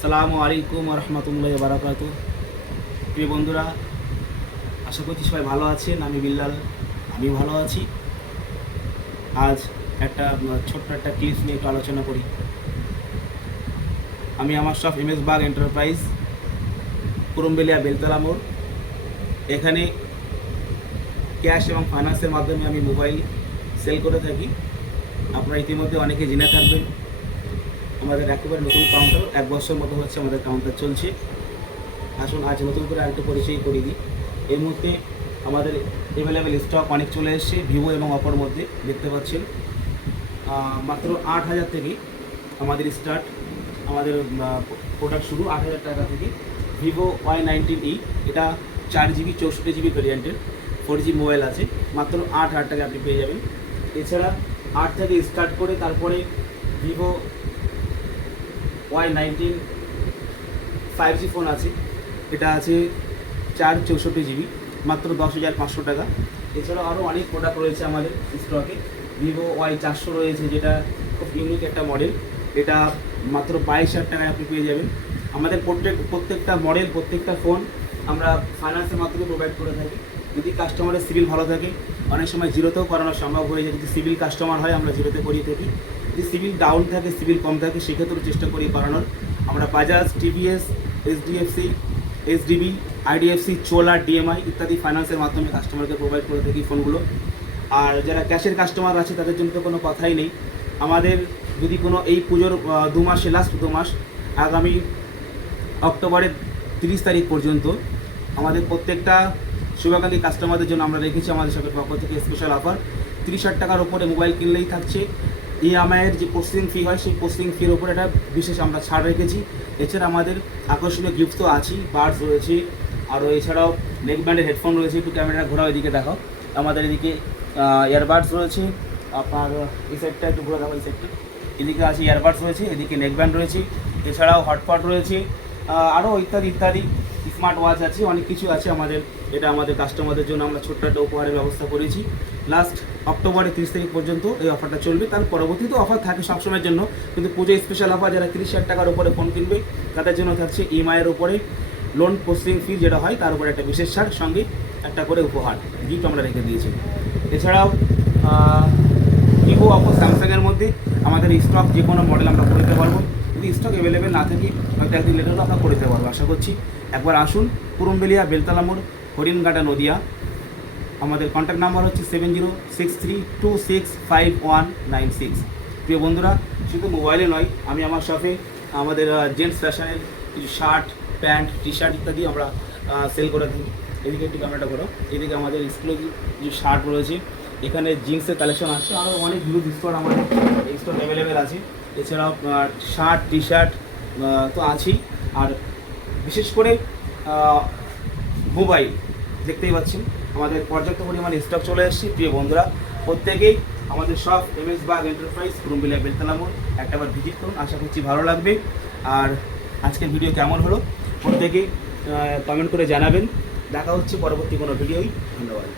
আসসালামু আলাইকুম রহমতুল্লাহি ওয়া বারাকাতুহু। প্রিয় বন্ধুরা, আশা করছি সবাই ভালো আছেন। আমি বিল্লাল, আমি ভালো আছি। আজ ছোট্ট একটা ক্লিপস নিয়ে একটু আলোচনা করি। আমি আমার shop MS Bag enterprise, Kurumbelia Beltala মোড়। এখানে ক্যাশ এবং ফাইন্যান্সের মাধ্যমে আমি মোবাইল সেল করে থাকি। আপনারা ইতিমধ্যে অনেকে জেনে থাকবেন, আমাদের একেবারে নতুন কাউন্টার, 1 বছর মতো হচ্ছে আমাদের কাউন্টার চলছে। আসুন আজ নতুন করে আরেকটু পরিচয় করে দিই। এই মুহূর্তে আমাদের অ্যাভেলেবেল স্টক অনেক চলে এসেছে ভিভো এবং অপোর মধ্যে। দেখতে পাচ্ছেন মাত্র 8,000 থেকে আমাদের স্টার্ট, আমাদের প্রোডাক্ট শুরু 8,000 টাকা থেকে। ভিভো Y19e, এটা 4GB 64GB ভ্যারিয়েন্টের 4G মোবাইল আছে, মাত্র 8,000 টাকা আপনি পেয়ে যাবেন। এছাড়া 8 থেকে স্টার্ট করে তারপরে ভিভো Y19 5G ফোন আছে, এটা আছে 464GB, মাত্র 10,500 টাকা। এছাড়াও আরও অনেক প্রোডাক্ট রয়েছে আমাদের স্টকে। ভিভো Y400 রয়েছে, যেটা খুব ইউনিক একটা মডেল, এটা মাত্র 22,000 টাকায় আপনি পেয়ে যাবেন। আমাদের প্রত্যেকটা মডেল, প্রত্যেকটা ফোন আমরা ফাইন্যান্সের মাধ্যমে প্রোভাইড করে থাকি। যদি কাস্টমারের সিভিল ভালো থাকে, অনেক সময় জিরোতেও করানো সম্ভব হয়ে যায়। যদি সিভিল কাস্টমার হয়, আমরা জিরোতে করিয়ে থাকি। যদি সিভিল ডাউন থাকে, সিভিল কম থাকে, সেক্ষেত্রেও চেষ্টা করি করানোর। আমরা Bajaj, TVS, HDFC, HDB, IDFC, Chola, DMI ইত্যাদি ফাইন্যান্সের মাধ্যমে কাস্টমারকে প্রোভাইড করে থাকি ফোনগুলো। আর যারা ক্যাশের কাস্টমার আছে, তাদের জন্য তো কোনো কথাই নেই। আমাদের যদি কোনো এই পুজোর 2 মাসে, লাস্ট 2 মাস, আগামী অক্টোবরের 30 তারিখ পর্যন্ত আমাদের প্রত্যেকটা শুভাকাঙ্ক্ষী কাস্টমারদের জন্য আমরা রেখেছি আমাদের শপের পক্ষ থেকে স্পেশাল অফার। 30,000 টাকার ওপরে মোবাইল কিনলেই থাকছে ইএমআইয়ের যে প্রসেসিং ফি হয়, সেই প্রসেসিং ফির ওপরে একটা বিশেষ আমরা ছাড় রেখেছি। এছাড়া আমাদের আকর্ষণীয় গিফট তো আছেই, বাডস রয়েছে, আরও এছাড়াও নেকব্যান্ডের হেডফোন রয়েছে। একটু ক্যামেরা ঘোরাও, এদিকে দেখাও। আমাদের এদিকে ইয়ারবাডস রয়েছে, আপনার এই সাইডটা একটু ঘুরে দেখাও, এই সাইডটা। এদিকে আছে ইয়ারবাডস রয়েছে, এদিকে নেকব্যান্ড রয়েছে, এছাড়াও হটপট রয়েছে, আরও ইত্যাদি ইত্যাদি, স্মার্ট ওয়াচ আছে, অনেক কিছু আছে আমাদের। এটা আমাদের কাস্টমারদের জন্য আমরা ছোট্ট একটা উপহারের ব্যবস্থা করেছি। লাস্ট অক্টোবরের 30 তারিখ পর্যন্ত এই অফারটা চলবে। তার পরবর্তীতে অফার থাকে সবসময়ের জন্য, কিন্তু পুজো স্পেশাল অফার, যারা 30,000 টাকার উপরে ফোন কিনবে তাদের জন্য থাকছে ইএমআইয়ের উপরে লোন প্রসেসিং ফি যেটা হয়, তার উপরে একটা বিশেষ ছাড়, সঙ্গে একটা করে উপহার গিফট আমরা রেখে দিয়েছি। এছাড়াও ভিভো, অপো, স্যামসাংয়ের মধ্যে আমাদের স্টক যে কোনো মডেল আমরা করে দিতে পারবো। যদি স্টক অ্যাভেলেবেল না থাকে, হয়তো একদিন লেটারও আমরা করে দিতে পারবো। আশা করছি একবার আসুন, কুরুমবেলিয়া বেলতলা মোড়, হরিণঘাটা, নদিয়া। আমাদের কন্ট্যাক্ট নাম্বার হচ্ছে 7063265196। প্রিয় বন্ধুরা, শুধু মোবাইলে নয়, আমি আমার শপে আমাদের জেন্টস ফ্যাশনের কিছু শার্ট, প্যান্ট, টি শার্ট ইত্যাদি আমরা সেল করে থাকি। এদিকে একটু ক্যামেরাটা করো, এদিকে আমাদের এক্সক্লুসিভ কিছু শার্ট রয়েছে, এখানে জিন্সের কালেকশন আছে, আরও অনেক হিউজ স্টোর আমাদের এই স্টোর অ্যাভেলেবেল আছে। এছাড়াও শার্ট, টি শার্ট তো আছেই। আর বিশেষ করে মোবাইল দেখতেই পাচ্ছেন, আমাদের পর্যাপ্ত পরিমাণে স্টক চলে এসেছে। প্রিয় বন্ধুরা, প্রত্যেকেই আমাদের shop MS Bag enterprise, Kurumbelia Beltala মোড় একটাবার ভিজিট করুন, আশা করছি ভালো লাগবে। আর আজকের ভিডিও কেমন হলো প্রত্যেকেই কমেন্ট করে জানাবেন। দেখা হচ্ছে পরবর্তী কোনো ভিডিওই। ধন্যবাদ।